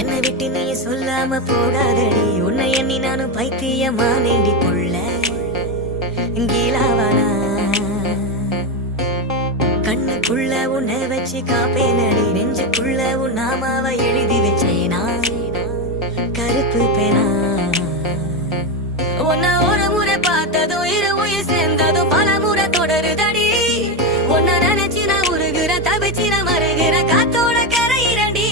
என்னை விட்டு நீ சொல்லாம போகாதடி உன்னை எண்ணி நானும் பைத்தியமா நேண்டி கொள்ள கீழாவானா கண்ணுக்குள்ள உன்னை வச்சு காப்பேனடி நெஞ்சுக்குள்ள உன் நாமாவை எழுதி வச்சேனா கருப்பு பேனா உன்னை ஒரு முறை பார்த்ததும் இரு உயிர் சேர்ந்ததும் பல முறை தொடருதடி உன்னை நினைச்சு நான் உருகுற தவிச்சு நான் மருகிற காத்தோட கரையிரண்டி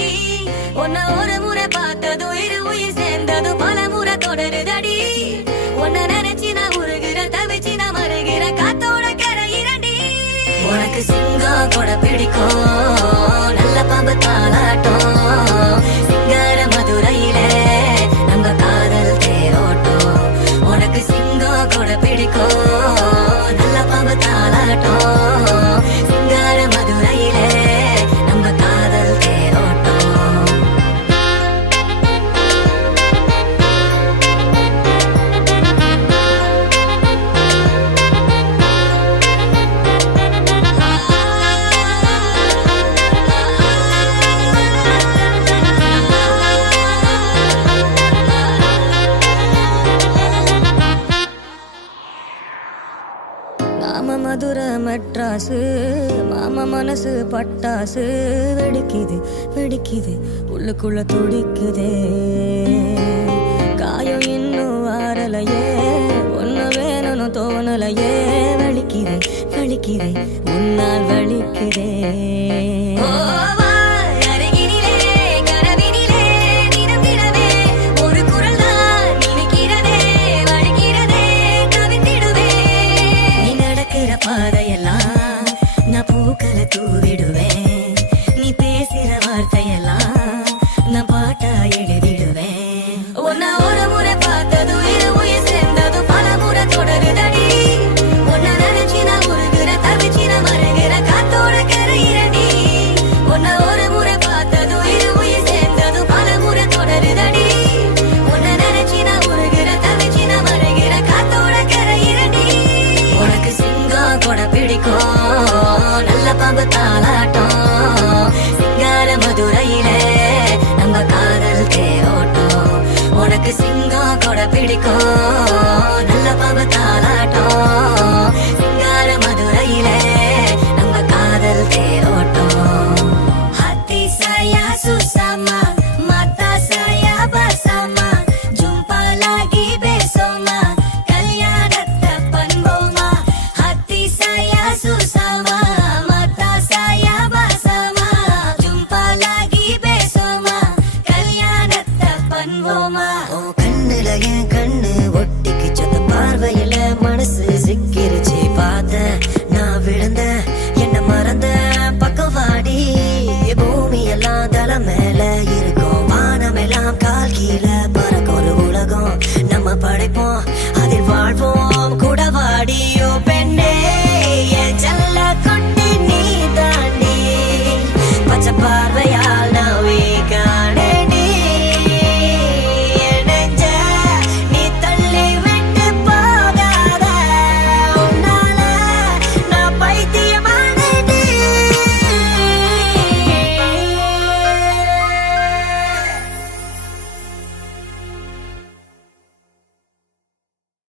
உன்னை ஒரு முறை பார்த்ததும் இரு உயிர் சேர்ந்ததும் பல முறை தொடருதடி உன்னை நினைச்சு நான் உருகுற தவிச்சு நான் மருகிற காத்தோட கரையிரண்டி உனக்கு சிங்கம் கூட பிடிக்கும் நல்ல பாம்பு தாளாட்டம் சிங்கார மதுரையிலே நம்ம காதல் தேரோட்டம் உனக்கு சிங்கம் கூட பிடிக்கும் நல்ல பாம்பு தாளாட்டம் சிங்கார மதுரையிலே நம்ம காதல் தேரோட்டம் மாமா மதுரை மெட்ராசு மாமா மனசு பட்டாசு வெடிக்குது வெடிக்குது உள்ளுக்குள்ள துடிக்குதே காயம் இன்னும் ஆறலையே ஒன்னு வேணும்னு தோணலையே வலிக்குதே வலிக்குதே உன்னால் வலிக்குதே பாதையெல்லாம் நான் பூக்களை தூவிடுவேன் நீ பேசுற வார்த்தையெல்லாம் நான் பாட்டா எழுதிடுவேன் உன்னை ஒரு முறை பார்த்ததும் இரு உயிர் சேர்ந்ததும் பல முறை தொடருதடி உன்னை நினைச்சு நான் உருகுற தவிச்சு நான் மருகிற காத்தோட கரையிரண்டி உன்னை ஒரு முறை பார்த்ததும் இரு உயிர் சேர்ந்ததும் பல முறை தொடருதடி உன்னை நினைச்சு நான் உருகுற தவிச்சு நான் மருகிற காத்தோட கரையிரண்டி உனக்கு சிங்கம் கூட பிடிக்கும் நல்ல பாம்பு தாளாட்டம் சிங்கார மதுரையிலே நம்ம காதல் தேரோட்டம் உனக்கு சிங்கம் கூட பிடிக்கும் நல்ல பாம்பு தாளாட்டம் சிங்கார மதுரையிலே நம்ம காதல் தேரோட்டம் hati saya susah mata saya bersama jumpa lagi besok ma kalian depan boma hati saya susah mata saya bersama jumpa lagi besok ma kalian depan boma கண்ணுல என் கண்ணு ஒட்டிக்கிச்சு அந்த பார்வையில மனசு சிக்கிருச்சு பார்த்த நான் விழுந்த என்ன மறந்த பக்கம் வாடி பூமி எல்லாம் தலை மேல இருக்கும் வானம் எல்லாம் கால் கீழே பறக்கும் ஒரு உலகம் நம்ம படைப்போம் அதில் வாழ்வோம்